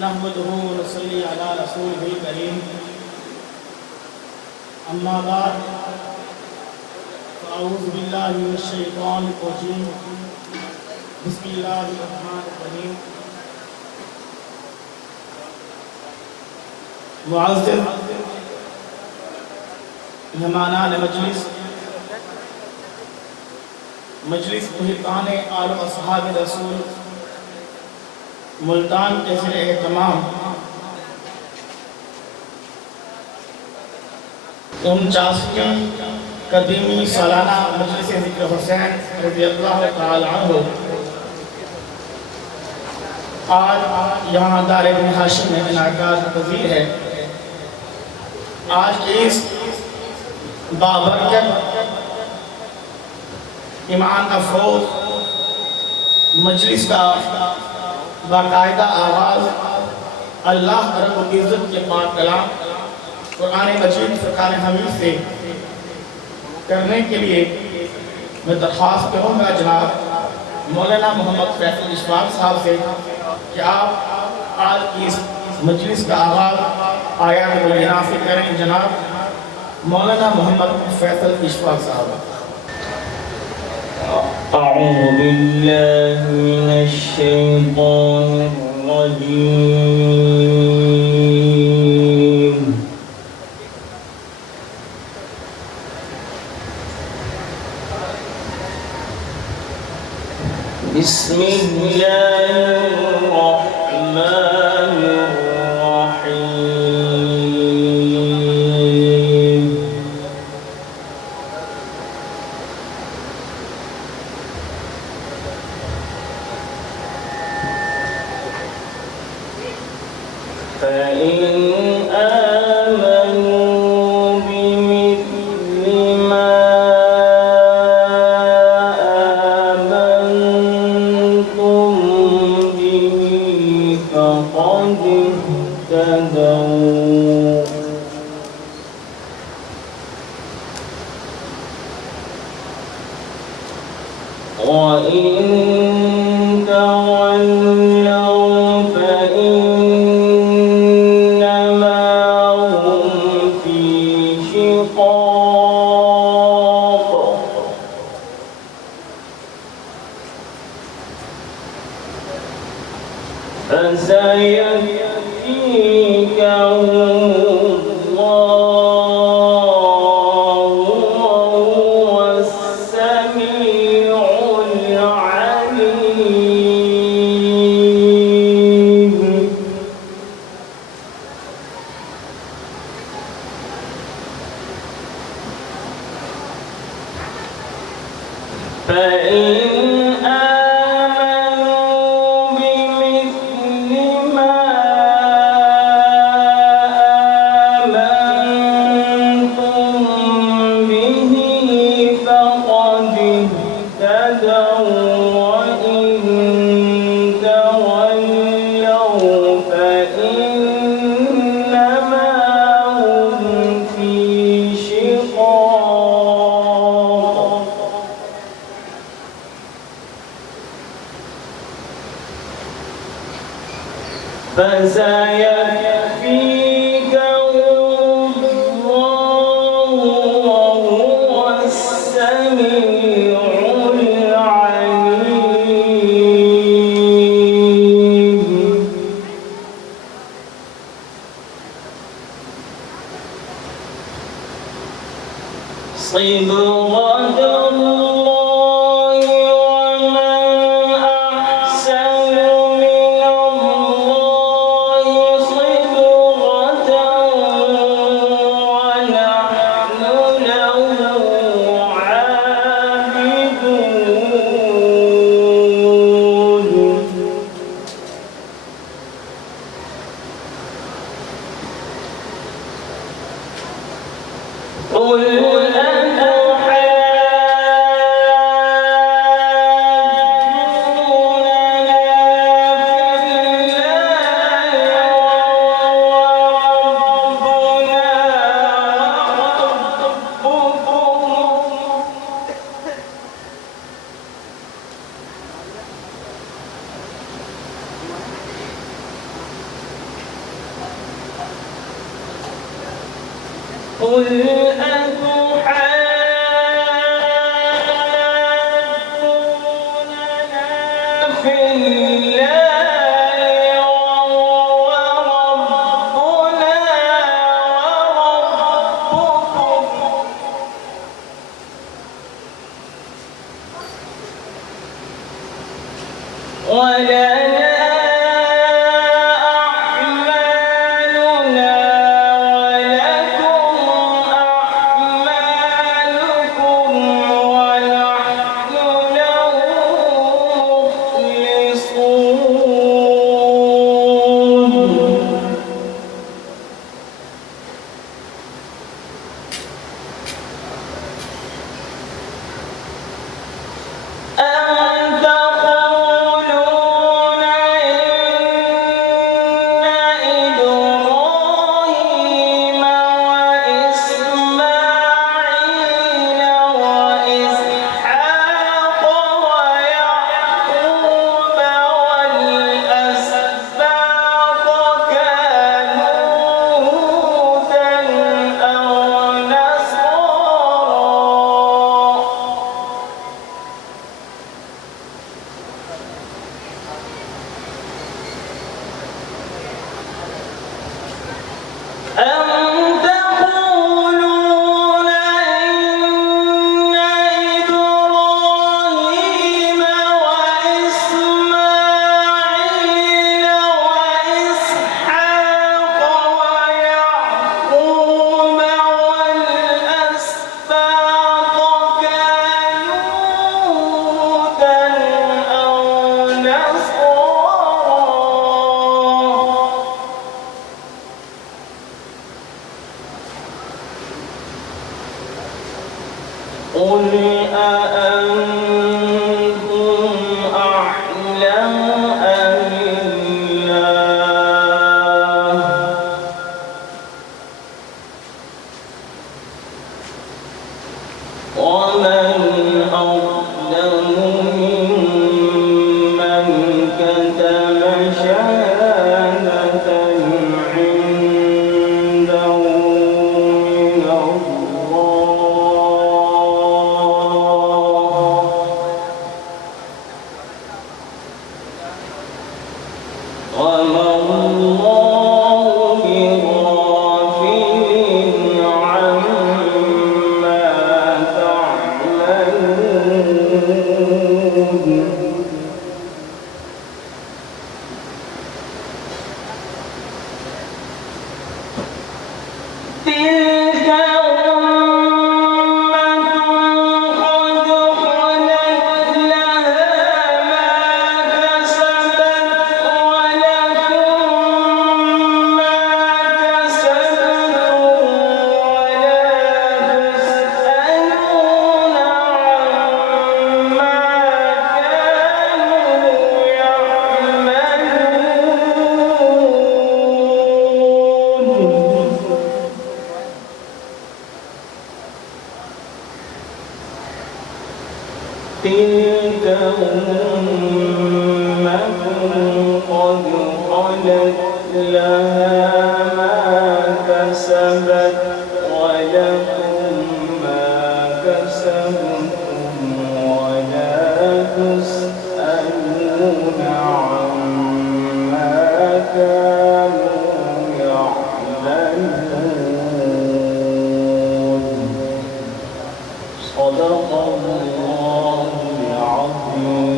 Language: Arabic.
नहमदुहु व नसल्ली अला रसूलिहिल करीम। अम्मा बाद फ़अऊज़ु बिल्लाहि मिनश शैतानिर रजीम। बिस्मिल्लाहिर रहमानिर रहीम। मुअज़्ज़िज़ मेहमानान मजलिस मुहिब्बान आल व असहाब रसूल मुल्तान के ज़िले एहतमाम 49वीं कदीमी सालाना मजलिस ज़िक्र हुसैन रज़ियल्लाहु तआला अन्हु आज यहाँ दार इब्न हाशिम में इनाकात पज़ीर है। आज इस बाबरकत ईमान अफरोज़ मजलिस का बाकायदा आवाज़ अल्लाह रब्बुल इज़्ज़त के पाक कलाम कुरान मजीद फ़ुरक़ान हमीद से करने के लिए मैं दरख्वास्त करूँगा जनाब मौलाना मोहम्मद फैसल इशफाक साहब से कि आप आज की इस मजलिस का आगाज़ आयात मुबय्यना से करें। जनाब मौलाना मोहम्मद फैसल इशफाक साहब। أعوذ بالله من الشيطان الرجيم بسم الله الرحمن الرحيم فإن آمنوا بمثل ما آمنتم به فقد اهتدوا وإن تولوا فإنما هم في شقاق فسيكفيكهم الله وهو السميع العليم فإن آمنوا بمثل ما آمنتم به فقد اهتدوا وإن تولوا فإنما هم في شقاق فسيكفيكهم الله وهو السميع العليم صبغة الله ومن أحسن من الله صبغة ونحن له عابدون قل قل أتحاجوننا في الله وهو ربنا وربكم ولنا أعمالنا ولكم أعمالكم ونحن له مخلصون أم تقولون إن إبراهيم وإسماعيل وإسحاق ويعقوب والأسباط كانوا هودا أو نصارى أم تقولون إن إبراهيم وإسماعيل وإسحاق ويعقوب والأسباط كانوا هودا أو نصارى قل أأنتم أعلم أم الله ومن أظلم ممن كتم شهادة عنده من الله وما الله بغافل عما تعملون تلك أمة قد خلت لها ما كسبت ولكم ما كسبتم ولا تسألون عما كانوا يعملون تلك أمة قد خلت لها ما كسبت ولكم ما كسبتم ولا تسألون عما كانوا يعملون صدق الله العظيم